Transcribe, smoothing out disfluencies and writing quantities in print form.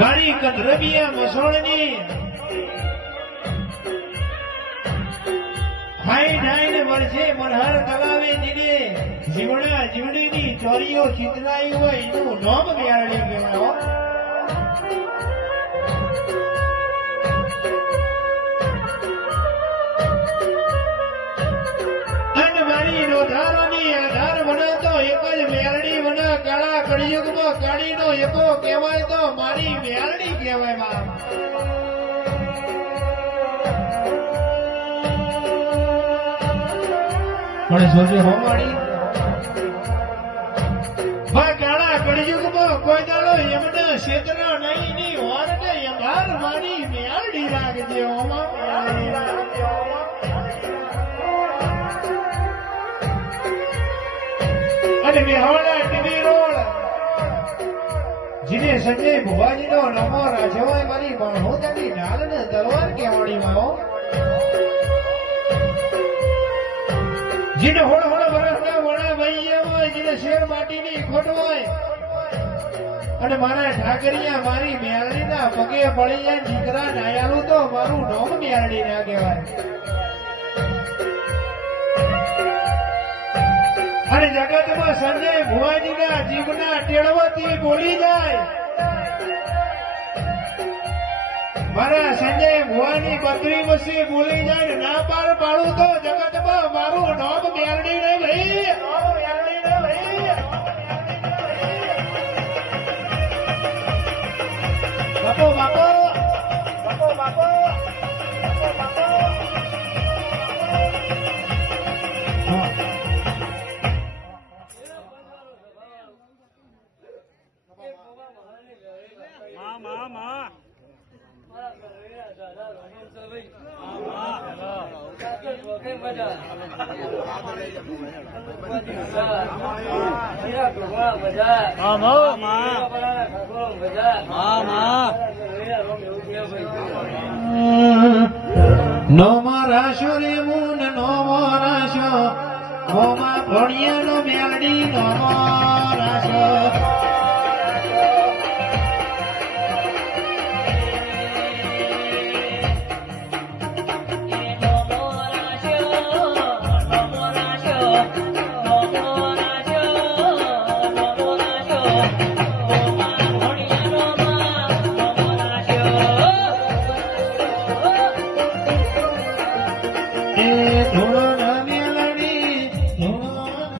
મારી કંધરબિયા મસોળની હાઈ ઢાઈને વર્ષે મનહર કલાવે દીને જીવડા જીવડીની ચોરીઓ ચિતરાઈ હોય એનું નોમ મેળવી ગયો. અને મારી નોધારોની આધાર વને તો એક જ મેળડી વને કાળા કળિયુગમાં કાળીનો એકો કહેવાય તો મારી મેળડી કહેવાય માં. પણ જોજે હો મારી કાળા કળિયુગમાં કોઈ દાડો એમને ક્ષેત્ર નહીં ની હોરને અંધાર મારી મેળડી રાખજે હોમાં. અને મેહોણા ટીવી રોડ જીને સંજય ભુવાજીનો નમો રાજવાય મારી બણહોતાની ઢાલને તલવાર કેવાડીમાં હો. જીને હોળ હોળ વરસના વણા વહીએ હોય જીને શેર માટીની ખોટ હોય અને મારા ઠાકરિયા મારી મેળડીના પગે પડી જાય દીકરા ડાયાલું તો મારું નોમ મેળડી ના કહેવાય. અને જગતમાં સંજય ભુવાજીના જીવના ટેળવતી બોલી જાય મારા સંજય ભુવાની બકરી વસી બોલી જાય ના પાર પાડું તો જગતમાં મારું નોમ મેળડી ને ભાઈ. બાપો બાપો બાપો બાપો નો મારાશો રે મુન નો મારાશો મોમાં ભણિયાનો મેલડી નો મારાશો.